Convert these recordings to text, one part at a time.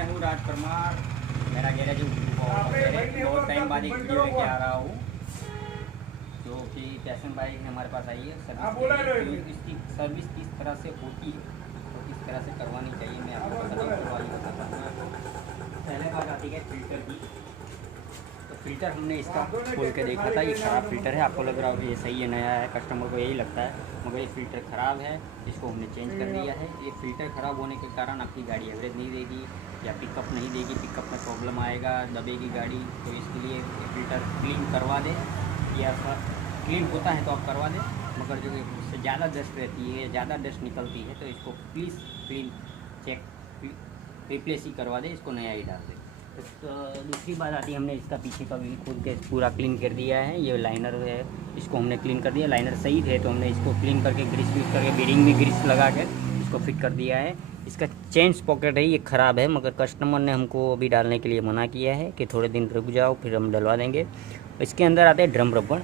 मैं हूँ राज परमार। मेरा गैरेज बहुत टाइम बाद एक वीडियो लेके आ रहा हूँ, जो कि पैशन बाइक हमारे पास आई है। सर्विस इसकी सर्विस किस तरह से होती है तो किस तरह से करवानी चाहिए मैं आपको बताता हूँ। पहले बात आती है फिल्टर की। तो फिल्टर हमने इसका खोल के देखा था, ये ख़राब फिल्टर है। आपको लग रहा होगा ये सही है, नया है, कस्टमर को यही लगता है, मगर ये फ़िल्टर ख़राब है। इसको हमने चेंज कर दिया है। ये फ़िल्टर ख़राब होने के कारण आपकी गाड़ी एवरेज नहीं देगी या पिकअप नहीं देगी, पिकअप में प्रॉब्लम आएगा, दबेगी गाड़ी। तो इसके लिए फ़िल्टर क्लीन करवा दें, या क्लीन होता है तो आप करवा दें, मगर जो उससे ज़्यादा डस्ट रहती है, ज़्यादा डस्ट निकलती है, तो इसको प्लीज़ क्लीन चेक रिप्लेस ही करवा दें, इसको नया ही डाल दें। तो दूसरी बात आती है, हमने इसका पीछे का व्हील खोल के पूरा क्लीन कर दिया है। ये लाइनर है, इसको हमने क्लीन कर दिया। लाइनर सही थे तो हमने इसको क्लीन करके ग्रीस यूज करके बीडिंग में ग्रीस लगा के इसको फिट कर दिया है। इसका चेंज पॉकेट है, ये ख़राब है, मगर कस्टमर ने हमको अभी डालने के लिए मना किया है कि थोड़े दिन रुक जाओ फिर हम डलवा देंगे। इसके अंदर आते हैं ड्रम रबड़।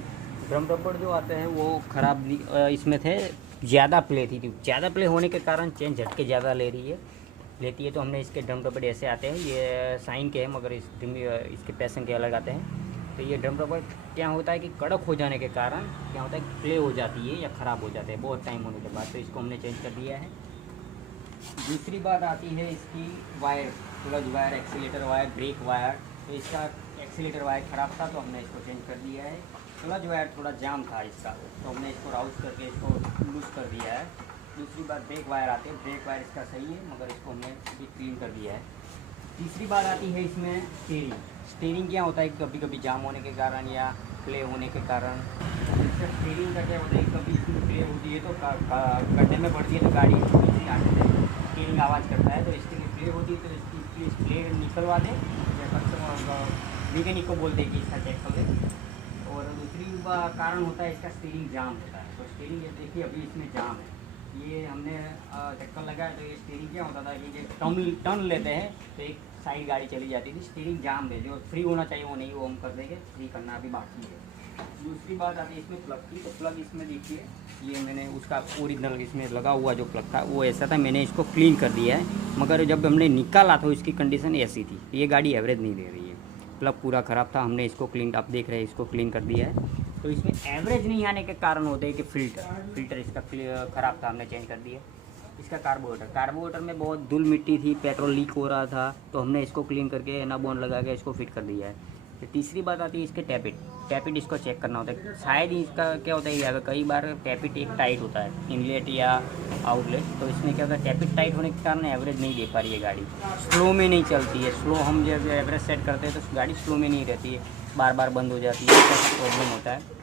ड्रम रबड़ जो आते हैं वो ख़राब इसमें थे, ज़्यादा प्ले थी। ज़्यादा प्ले होने के कारण चेन झटके ज़्यादा लेती है। तो हमने इसके ड्रम रबड़ ऐसे आते हैं, ये साइन के हैं, मगर इसके पैसन के अलग आते हैं। तो ये ड्रम रबड़ क्या होता है कि कड़क हो जाने के कारण क्या होता है, प्ले हो जाती है या ख़राब हो जाते हैं बहुत टाइम होने के बाद। तो इसको हमने चेंज कर दिया है। दूसरी बात आती है इसकी wire, clutch wire, accelerator wire, brake wire. तो इसका एक्सीलेटर वायर ख़राब था तो हमने इसको चेंज कर दिया है। क्लच वायर थोड़ा जाम था इसका, तो हमने इसको राउस करके इसको लूज़ कर दिया है। दूसरी बात ब्रेक वायर आते हैं, ब्रेक वायर इसका सही है, मगर इसको हमने भी क्लीन कर दिया है। तीसरी बात आती है इसमें स्टीयरिंग क्या होता है, कभी कभी जाम होने के कारण या प्ले होने के कारण इसका स्टीयरिंग का क्या होता है, कभी इसमें प्ले होती है तो गड्ढे में पड़ती है तो गाड़ी स्टीयरिंग आवाज़ करता है। तो इसके लिए प्ले होती है तो इसकी प्ले निकलवा दें, या कस्टमर मैकेनिक को बोलते हैं कि इसका चेक कर दें। और दूसरी कारण होता है इसका स्टीयरिंग जाम होता है। तो स्टीयरिंग ये देखिए अभी इसमें जाम है, ये हमने चक्कर लगाया तो ये स्टीयरिंग क्या होता था कि टर्न लेते हैं तो एक साइड गाड़ी चली जाती थी। स्टीयरिंग जाम है, जो फ्री होना चाहिए वो नहीं, वो हम कर देंगे, फ्री करना अभी बाकी है। दूसरी बात आती है इसमें प्लग की। तो प्लग इसमें देखिए, ये मैंने उसका ओरिजिनल इसमें लगा हुआ जो प्लग था वो ऐसा था, मैंने इसको क्लीन कर दिया है, मगर जब हमने निकाला था उसकी कंडीशन ऐसी थी, ये गाड़ी एवरेज नहीं दे रही है, प्लग पूरा ख़राब था। हमने इसको क्लीन, आप देख रहे हैं, इसको क्लीन कर दिया है। तो इसमें एवरेज नहीं आने के कारण होते हैं कि फ़िल्टर इसका ख़राब था, हमने चेंज कर दिया। इसका कार्बोरेटर में बहुत धूल मिट्टी थी, पेट्रोल लीक हो रहा था, तो हमने इसको क्लीन करके ना बोन लगा के इसको फिट कर दिया है। तो तीसरी बात आती है इसके टैपिट इसको चेक करना होता है। शायद इसका क्या होता है, कई बार टैपिट एक टाइट होता है, इनलेट या आउटलेट, तो इसमें क्या होता है, टैपिट टाइट होने के कारण एवरेज नहीं दे पा रही है गाड़ी, स्लो में नहीं चलती है। स्लो हम जब एवरेज सेट करते हैं तो गाड़ी स्लो में नहीं रहती है, बार बार बंद हो जाती है, ऐसा प्रॉब्लम होता है।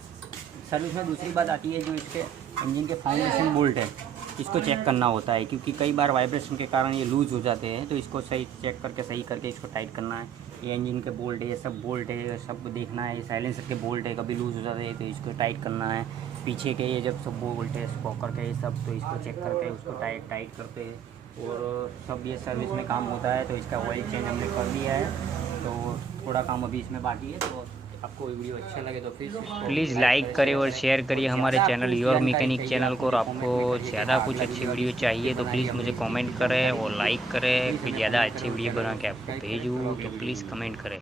सर्विस में दूसरी बात आती है जो इसके इंजन के फाउंडेशन बोल्ट है, इसको चेक करना होता है, क्योंकि कई बार वाइब्रेशन के कारण ये लूज़ हो जाते हैं। तो इसको सही चेक करके सही करके इसको टाइट करना है। ये इंजन के बोल्ट है, ये सब बोल्ट है, ये सब देखना है। ये साइलेंसर के बोल्ट है, कभी लूज़ हो जाते हैं तो इसको टाइट करना है। पीछे के ये जब सब बोल्ट है, स्पॉकर के ये सब, तो इसको चेक करके उसको टाइट करते हैं। और सब ये सर्विस में काम होता है। तो इसका ऑयल चेंज हमने कर दिया है, तो थोड़ा काम अभी इसमें बाकी है। तो आपको वीडियो अच्छा लगे तो प्लीज़ लाइक करें और शेयर करिए हमारे चैनल योर मैकेनिक चैनल को। और आपको ज़्यादा कुछ अच्छी वीडियो चाहिए तो प्लीज़ मुझे कमेंट करें और लाइक करें, फिर ज़्यादा अच्छी वीडियो बना के आपको भेजूँ, तो प्लीज़ कमेंट करें।